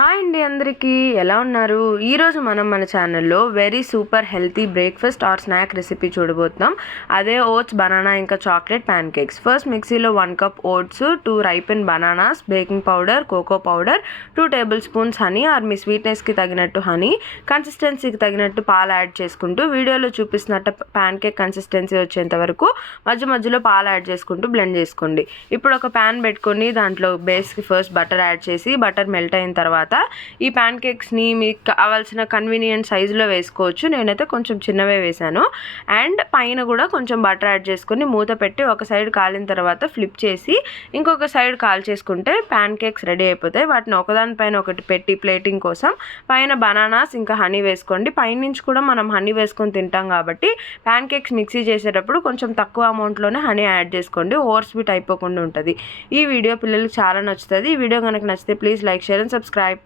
Hi అండి అందరికీ ఎలా ఉన్నారు? ఈరోజు మనం మన ఛానల్లో very super healthy breakfast or snack recipe చూడబోతున్నాం. అదే ఓట్స్, బనానా ఇంకా చాక్లెట్ ప్యాన్ కేక్స్. ఫస్ట్ మిక్సీలో 1 cup oats, 2 ripen bananas, baking powder, cocoa powder, 2 tablespoons honey or మీ స్వీట్నెస్కి తగినట్టు హనీ, కన్సిస్టెన్సీకి తగినట్టు పాలు యాడ్ చేసుకుంటూ వీడియోలో చూపిస్తున్నట్టు ప్యాన్ కేక్ కన్సిస్టెన్సీ వచ్చేంత వరకు మధ్యలో పాలు యాడ్ చేసుకుంటూ బ్లెండ్ చేసుకోండి. ఇప్పుడు ఒక ప్యాన్ పెట్టుకొని దాంట్లో బేస్కి ఫస్ట్ బటర్ యాడ్ చేసి బటర్ మెల్ట్ అయిన తర్వాత ఈ ప్యాన్ కేక్స్ని మీకు కావాల్సిన కన్వీనియంట్ సైజులో వేసుకోవచ్చు. నేనైతే కొంచెం చిన్నవే వేసాను. అండ్ పైన కూడా కొంచెం బటర్ యాడ్ చేసుకొని మూత పెట్టి ఒక సైడ్ కాలిన తర్వాత ఫ్లిప్ చేసి ఇంకొక సైడ్ కాల్ చేసుకుంటే ప్యాన్ కేక్స్ రెడీ అయిపోతాయి. వాటిని ఒకదానిపైన ఒకటి పెట్టి ప్లేటింగ్ కోసం పైన బనానాస్ ఇంకా హనీ వేసుకోండి. పైనుంచి కూడా మనం హనీ వేసుకొని తింటాం కాబట్టి ప్యాన్ కేక్స్ మిక్సీ చేసేటప్పుడు కొంచెం తక్కువ అమౌంట్లోనే హనీ యాడ్ చేసుకోండి. ఓవర్ స్వీట్ అయిపోకుండా ఉంటుంది. ఈ వీడియో పిల్లలకి చాలా నచ్చుతుంది. ఈ వీడియో కనుక నచ్చితే please like, share and subscribe.